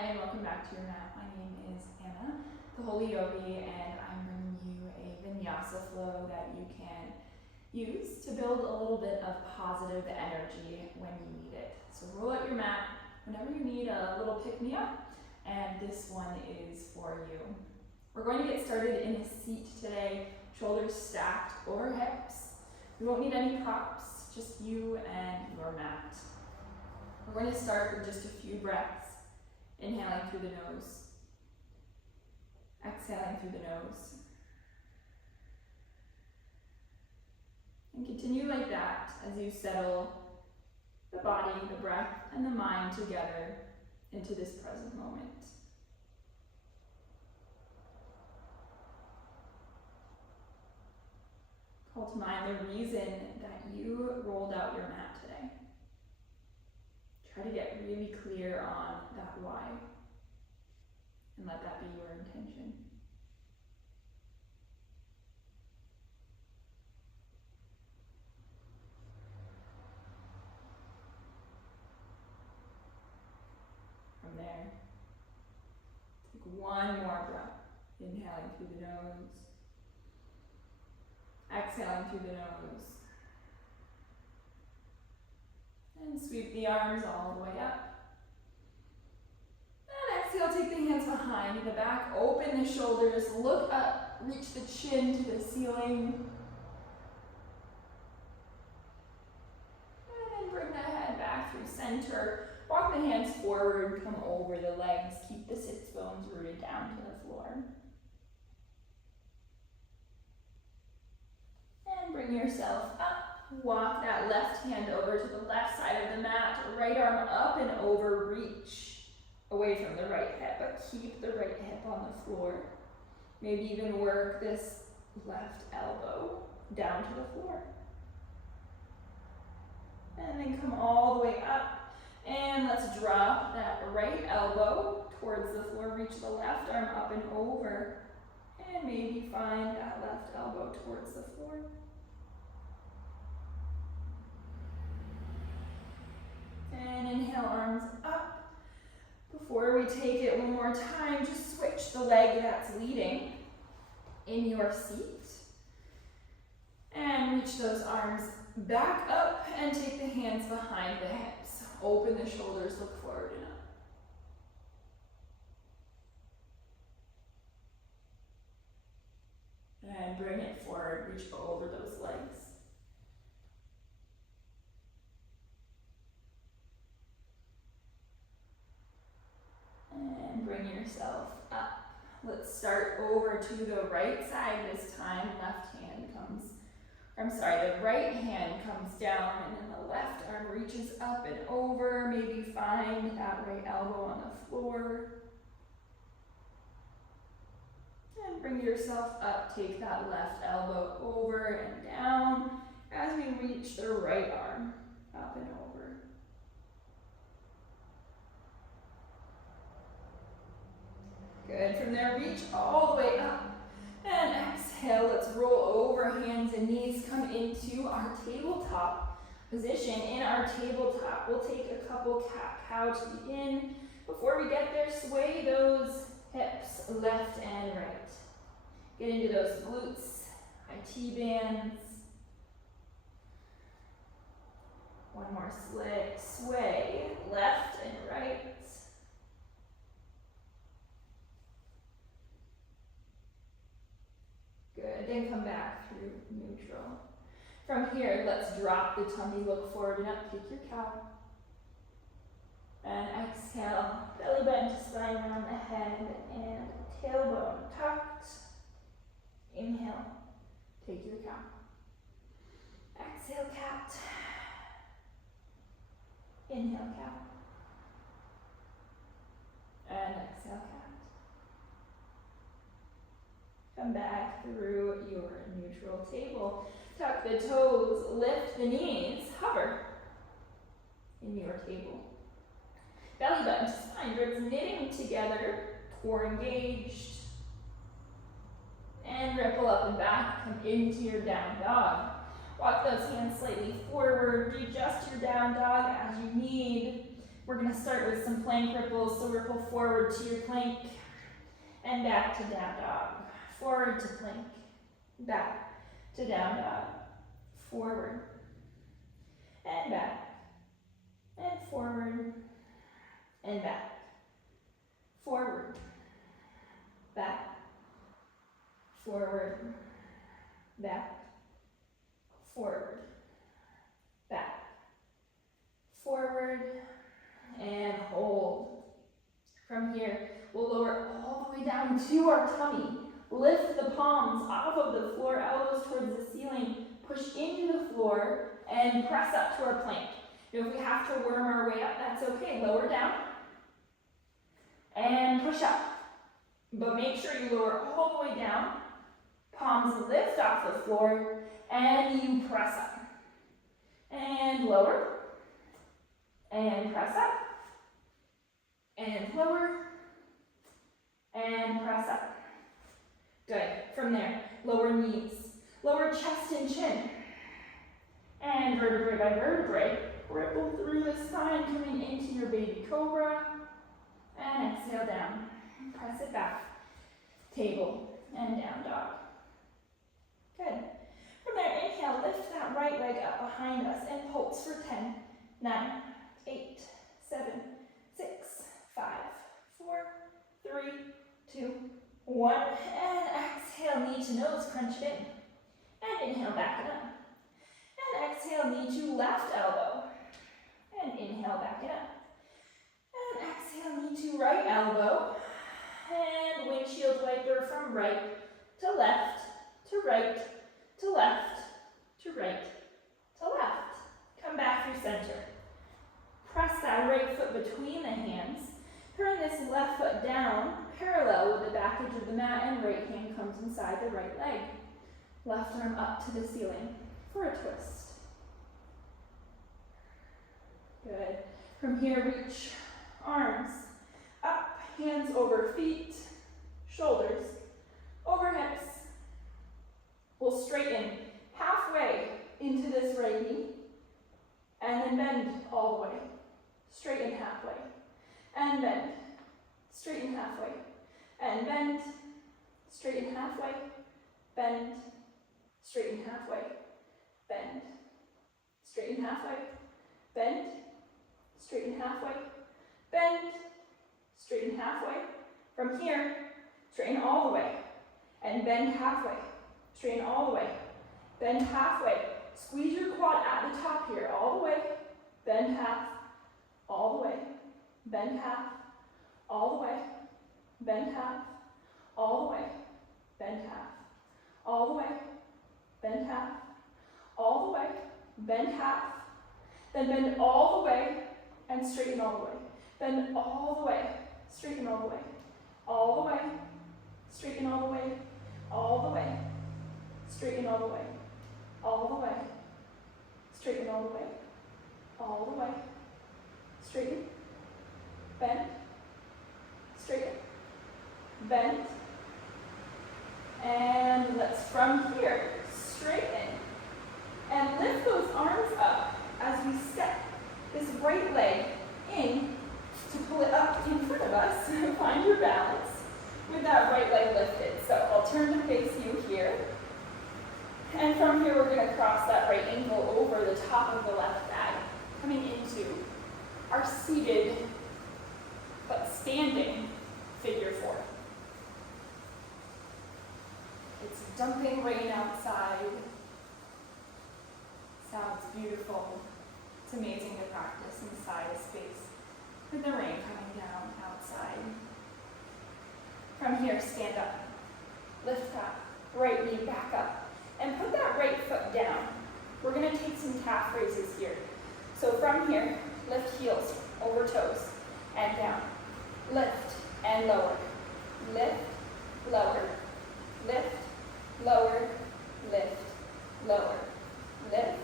Hi and welcome back to your mat. My name is Anna, the whollyogi, and I'm bringing you a Vinyasa flow that you can use to build a little bit of positive energy when you need it. So roll out your mat whenever you need a little pick-me-up, and this one is for you. We're going to get started in a seat today, shoulders stacked over hips. You won't need any props, just you and your mat. We're going to start with just a few breaths. Inhaling through the nose, exhaling through the nose. And continue like that as you settle the body, the breath, and the mind together into this present moment. Call to mind the reason that you rolled out your mat today. Try to get really clear on that why, and let that be your intention. From there, take one more breath, inhaling through the nose, exhaling through the nose, and sweep the arms all the way up. And exhale, take the hands behind the back, open the shoulders, look up, reach the chin to the ceiling. And then bring the head back through center. Walk the hands forward, come over the legs, keep the sits bones rooted down to the floor. And bring yourself up. Walk that left hand over to the left side of the mat, right arm up and over, reach away from the right hip, but keep the right hip on the floor. Maybe even work this left elbow down to the floor. And then come all the way up, and let's drop that right elbow towards the floor, reach the left arm up and over, and maybe find that left elbow towards the floor. And inhale, arms up. Before we take it one more time, just switch the leg that's leading in your seat. And reach those arms back up and take the hands behind the hips. Open the shoulders, look forward and up. And bring it forward, reach over those legs. And bring yourself up. Let's start over to the right side this time. The right hand comes down, and then the left arm reaches up and over. Maybe find that right elbow on the floor. And bring yourself up. Take that left elbow over and down as we reach the right arm up and over. Good. From there, reach all the way up. And exhale, let's roll over, hands and knees, come into our tabletop position. In our tabletop, we'll take a couple cat-cow to begin. Before we get there, sway those hips left and right. Get into those glutes, high T-bands. One more sway, left and right. Good, then come back through neutral. From here, let's drop the tummy, look forward and up, kick your cow. And exhale, belly button to spine around the head and tailbone tucked. Inhale, take your cow. Exhale, cat. Inhale, cow. And exhale, cat. Come back through your neutral table. Tuck the toes, lift the knees, hover in your table. Belly button to spine, ribs knitting together, core engaged. And ripple up and back, come into your down dog. Walk those hands slightly forward, readjust your down dog as you need. We're going to start with some plank ripples. So ripple forward to your plank and back to down dog. Forward to plank, back to down dog. Forward and back and forward and back. Forward, back, forward, back, forward, back, forward, and hold. From here, we'll lower all the way down to our tummy. Lift the palms off of the floor, elbows towards the ceiling, push into the floor, and press up to our plank. Now, if we have to worm our way up, that's okay. Lower down, and push up. But make sure you lower all the way down, palms lift off the floor, and you press up. And lower, and press up, and lower, and press up. Good. From there, lower knees, lower chest and chin. And vertebrae by vertebrae, ripple through the spine, coming into your baby cobra. And exhale down. Press it back. Table and down dog. Good. From there, inhale, lift that right leg up behind us and pulse for 10, 9, 8, 7, 6, 5, 4, 3, 2, 1. And exhale, knee to nose, crunch it in. And inhale, back it up. And exhale, knee to left elbow. And inhale, back it up. And exhale, knee to right elbow. And windshield wiper from right to left, to right, to left, to right, to left. Come back through center. Press that right foot between the hands. Turn this left foot down, parallel with the back edge of the mat, and right hand comes inside the right leg. Left arm up to the ceiling for a twist. Good. From here, reach arms up, hands over feet, shoulders over hips. We'll straighten halfway into this right knee, and then bend all the way. Straighten halfway, and bend. Straighten halfway, and bend. Straighten halfway, bend. Straighten halfway, bend. Straighten halfway, bend. Straighten halfway, bend. Straighten halfway. From here, straighten all the way, and bend halfway. Straighten all the way, bend halfway. Squeeze your quad at the top here, all the way, bend half, all the way, bend half, all the way, bend half, all the way, bend half, all the way, bend half, all the way, bend half, then bend all the way, and straighten all the way. Bend all the way, straighten all the way, all the way, straighten all the way, all the way, straighten all the way, all the way, straighten all the way, all the way, straighten, bend, straighten, bend, and let's from here, straighten, and lift those arms up as we step this right leg in to pull it up in front of us. Find your balance with that right leg lifted. So I'll turn to face you here. And from here, we're going to cross that right ankle over the top of the left thigh, coming into our seated but standing figure four. It's dumping rain outside. Sounds beautiful. It's amazing to practice inside a space with the rain coming down outside. From here, stand up. Lift that right knee back up. And put that right foot down. We're going to take some calf raises here. So from here, lift heels over toes and down. Lift and lower. Lift, lower, lift, lower, lift, lower, lift,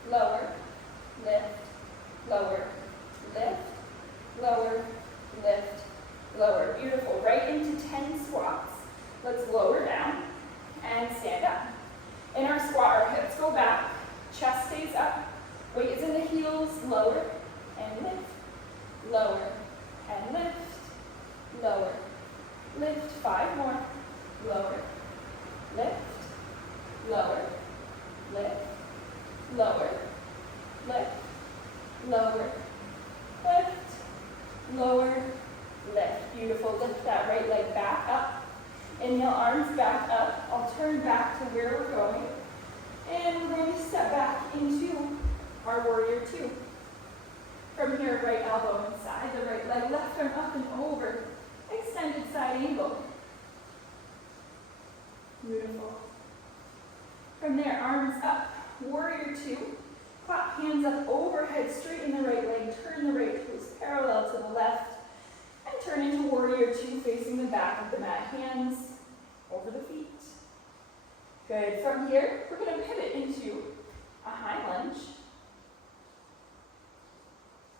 lower, lift, lower, lift, lower, lift, lower. Beautiful. Right into 10 squats. Let's lower down and stand up. In our squat, our hips go back, chest stays up, weight is in the heels, lower, and lift, lower, and lift, lower, lift, 5 more, lower, lift, lower, lift, lower, lift, lower, lift, lower, lift. Beautiful. Lift that right leg back up. Inhale, arms back up. I'll turn back to where we're going. And we're going to step back into our warrior 2. From here, right elbow inside, the right leg, left arm up and over. Extended side angle. Beautiful. From there, arms up, warrior 2. Clap hands up overhead, straighten the right leg, turn the right toes parallel to the left, and turn into warrior 2, facing the back of the mat, hands over the feet. Good. From here, we're going to pivot into a high lunge.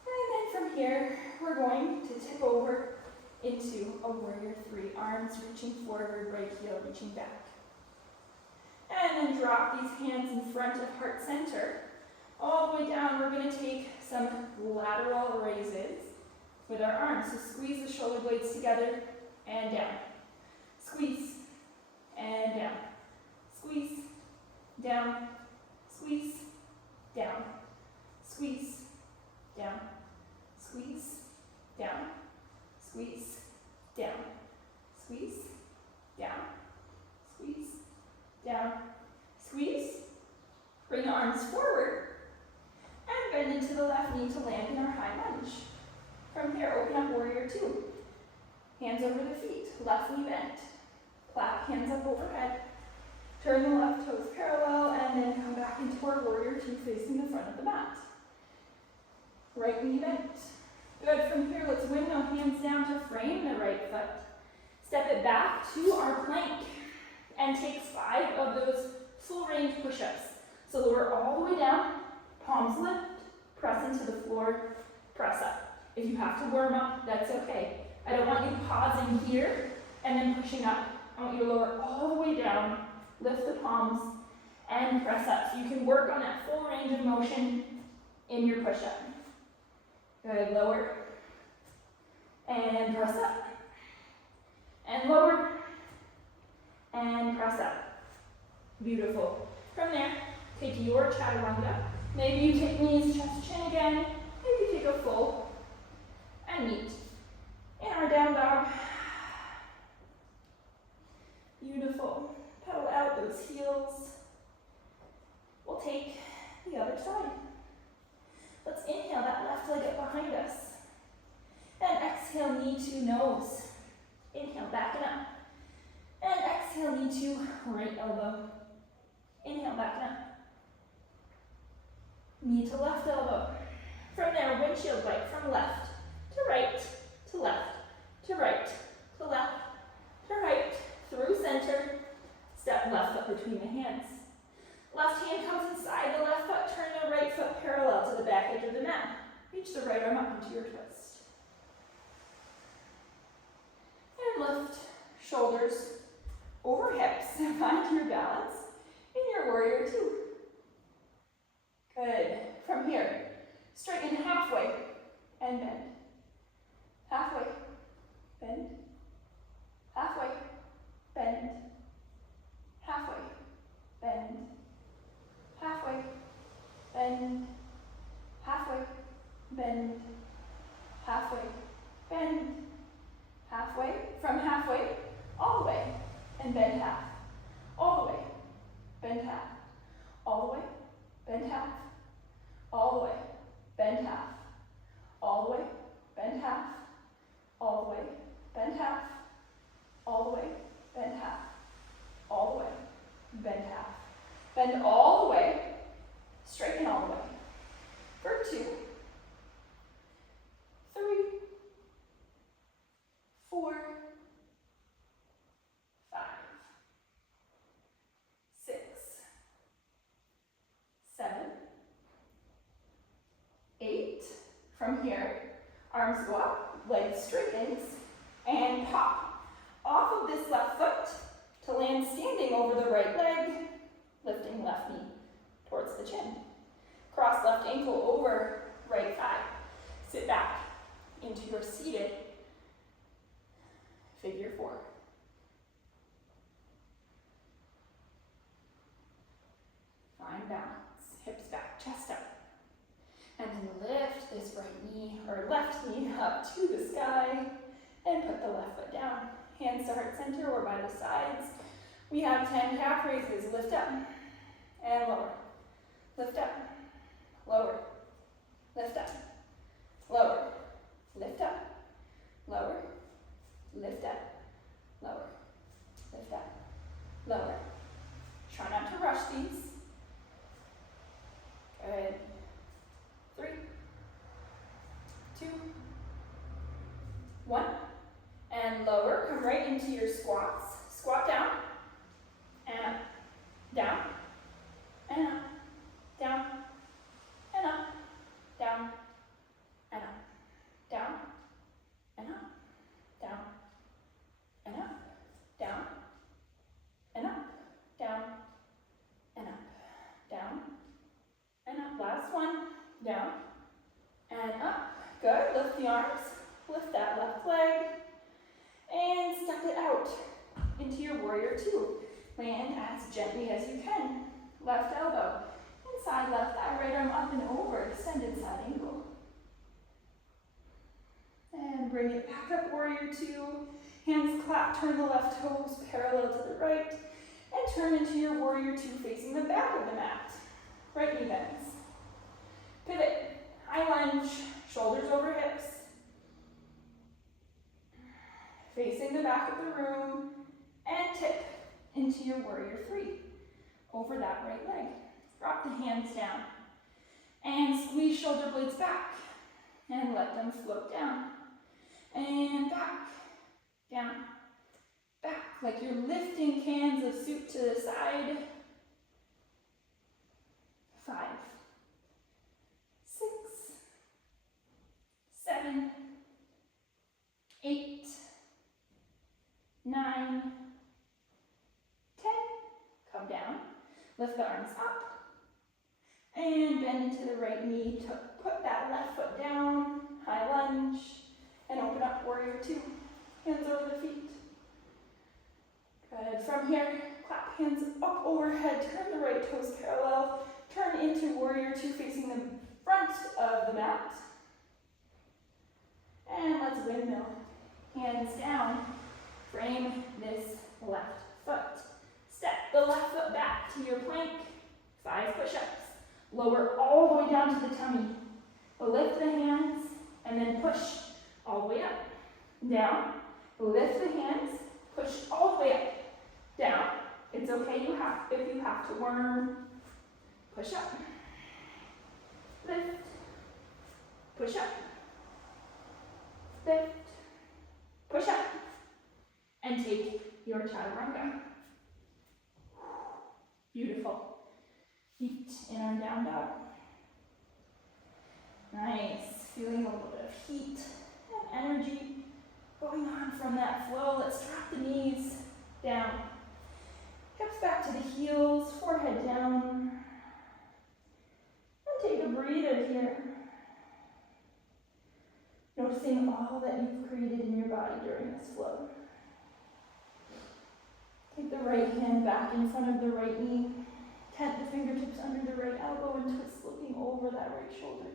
And then from here, we're going to tip over into a warrior 3, arms reaching forward, right heel reaching back. And then drop these hands in front of heart center. All the way down, we're going to take some lateral raises with our arms. So squeeze the shoulder blades together and down. Squeeze and down. Squeeze, down, squeeze, down, squeeze, down, squeeze, down, squeeze, down, squeeze, down, squeeze, down, squeeze. Bring the arms forward and bend into the left knee to land in our high lunge. From here, open up warrior 2. Hands over the feet, left knee bent. Clap hands up overhead. Turn the left toes parallel and then come back into our warrior 2 facing the front of the mat. Right knee bent. Good. From here, let's window hands down to frame the right foot. Step it back to our plank and take 5 of those full range push-ups. So lower all the way down, palms lift, press into the floor, press up. If you have to warm up, that's okay. I don't want you pausing here and then pushing up. I want you to lower all the way down, lift the palms, and press up. So you can work on that full range of motion in your push-up. Good, lower, and press up, and lower, and press up. Beautiful. From there, take your chaturanga. Maybe you take knees, chest, chin again. Maybe you take a full and meet in our down dog. Beautiful. Pedal out those heels. We'll take the other side. Let's inhale that left leg up behind us. And exhale, knee to nose. Inhale, back and up. And exhale, knee to right elbow. Inhale, back and up. Knee to left elbow. From there, windshield bike from left to right, to left, to right, to left, to right, through center. Step left foot between the hands. Left hand comes inside the left foot. Turn the right foot parallel to the back edge of the mat. Reach the right arm up into your twist. And lift shoulders over hips. Find your balance in your warrior 2. Good. From here, straighten halfway and bend. Halfway, bend. Halfway, bend. Halfway, bend. Halfway, bend. Halfway, bend. Halfway, bend. Halfway, from halfway, all the way, and bend half. All the way, bend half. All the way, bend half. All the way, bend half. All the way, bend half. All the way, bend half. All the way, bend half. All the way, bend half. Bend all the way, straighten all the way. For 2, 3, 4, 5, 6, 7, 8. From here, arms go up, legs straightens, and pop off of this left foot to land standing over the right leg, lifting left knee towards the chin. Cross left ankle over right thigh. Sit back, into your seated figure 4. Find balance, hips back, chest up. And then lift this right knee, or left knee up to the sky, and put the left foot down. Hands to heart center or by the sides. We have 10 calf raises. Lift up and lower. Lift up, lower. Lift up, lower. Lift up, lower. Lift up, lower. Lift up, lower. Try not to rush these. Good. 3, 2, 1. And lower. Come right into your squats. Squat down. And up. Down. And up. Down. And up. Down. And up. Down. And up. Down. And up. Down. And up. Down. And up. Down. And up. Last one. Down. And up. Good. Lift the arms. Lift that left leg. And step it out into your warrior 2. Land as gently as you can. Left elbow. Inside left thigh. Right arm up and over. Extended side angle. And bring it back up, warrior 2. Hands clap. Turn the left toes parallel to the right. And turn into your warrior 2 facing the back of the mat. Right knee bends. Pivot. High lunge. Shoulders over hips. Facing the back of the room, and tip into your warrior 3, over that right leg. Drop the hands down, and squeeze shoulder blades back, and let them float down, and back, down, back, like you're lifting cans of soup to the side. 5, 6, 7, 8, 9, 10. Come down. Lift the arms up. And bend into the right knee to put that left foot down. High lunge. And open up warrior 2. Hands over the feet. Good. From here, clap hands up overhead. Turn the right toes parallel. Turn into warrior 2 facing the front of the mat. And let's windmill. Hands down. Frame this left foot. Step the left foot back to your plank. 5 push-ups. Lower all the way down to the tummy. Lift the hands and then push all the way up. Down. Lift the hands. Push all the way up. Down. It's okay if you have to worm. Push up. Lift. Push up. Lift. Push up. And take your chaturanga. Beautiful. Feet in and down dog. Nice. Feeling a little bit of heat and energy going on from that flow. Let's drop the knees down. Hips back to the heels, forehead down. And take a breather here. Noticing all that you've created in your body during this flow. Take the right hand back in front of the right knee. Tent the fingertips under the right elbow and twist, looking over that right shoulder.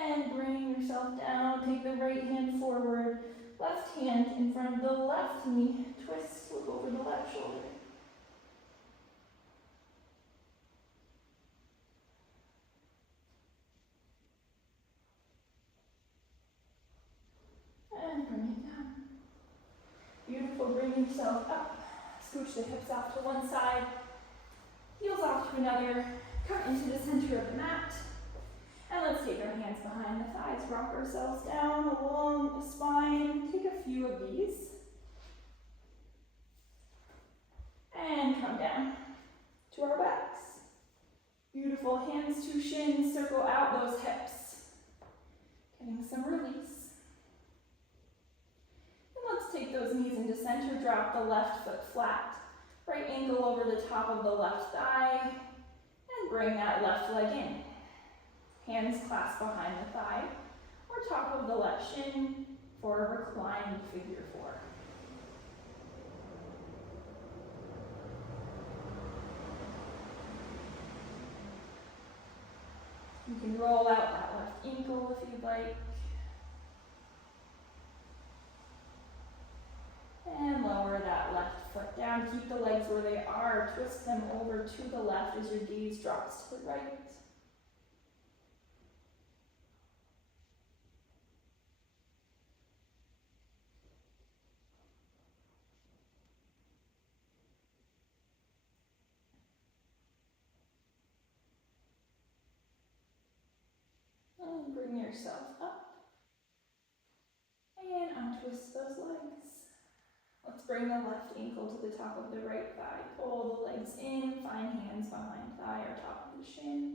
And bring yourself down. Take the right hand forward. Left hand in front of the left knee. Twist, look over the left shoulder. And bring it down. Beautiful. Bring yourself up. Scooch the hips off to one side. Heels off to another. Come into the center of the mat. And let's take our hands behind the thighs. Rock ourselves down along the spine. Take a few of these. And come down to our backs. Beautiful. Hands to shins. Circle out those hips. Getting some release. Let's take those knees into center, drop the left foot flat. Right ankle over the top of the left thigh. Bring that left leg in. Hands clasped behind the thigh or top of the left shin for a reclined figure four. You can roll out that left ankle if you'd like. And lower that left foot down. Keep the legs where they are. Twist them over to the left as your gaze drops to the right. And bring yourself up. And untwist those legs. Let's bring the left ankle to the top of the right thigh. Pull the legs in, find hands behind thigh or top of the shin.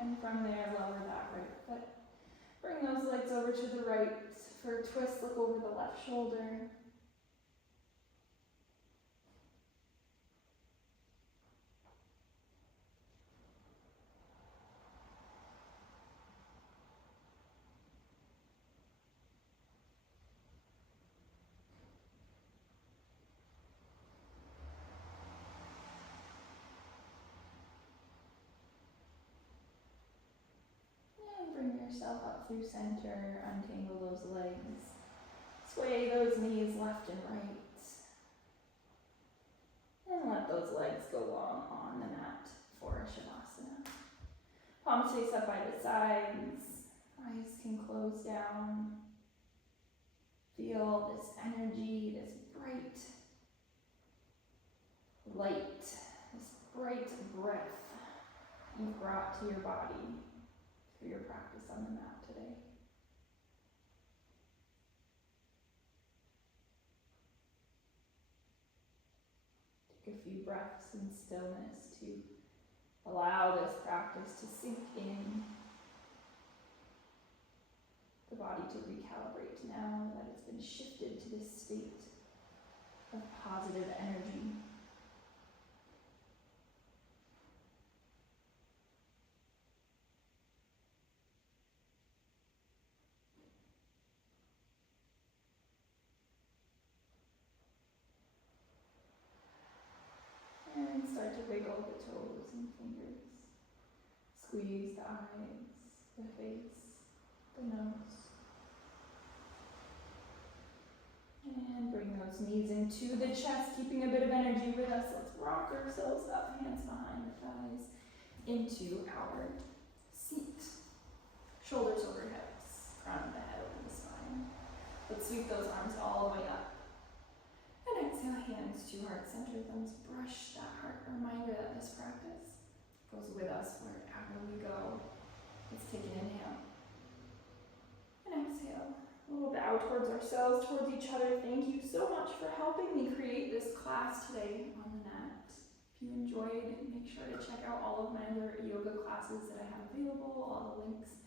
And from there, lower that right foot. Bring those legs over to the right. For a twist, look over the left shoulder. And bring yourself up through center. Untangle those legs. Sway those knees left and right. And let those legs go long on the mat for a Shavasana. Palms face up by the sides. Eyes can close down. Feel this energy, this bright light, this bright breath you've brought to your body through your practice on the mat today. Take a few breaths in stillness to allow this practice to sink in. The body to recalibrate now that it's been shifted to this state of positive energy. And start to wiggle the toes and fingers. Squeeze the eyes, the face, the nose. And bring those knees into the chest, keeping a bit of energy with us. Let's rock ourselves up, hands behind the thighs, into our seat. Shoulders over hips, crown of the head over the spine. Let's sweep those arms all the way up. And exhale, hands to heart center, thumbs brush that heart. Reminder that this practice goes with us wherever we go. Let's take an inhale. And exhale. A little bow towards ourselves, towards each other. Thank you so much for helping me create this class today on the mat. If you enjoyed, make sure to check out all of my other yoga classes that I have available. All the links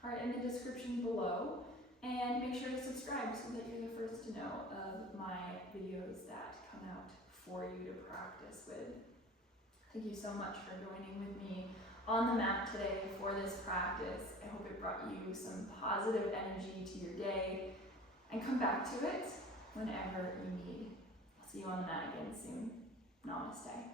are in the description below. And make sure to subscribe so that you're the first to know of my videos that come out for you to practice with. Thank you so much for joining with me on the mat today for this practice. I hope it brought you some positive energy to your day, and come back to it whenever you need. I'll see you on the mat again soon. Namaste.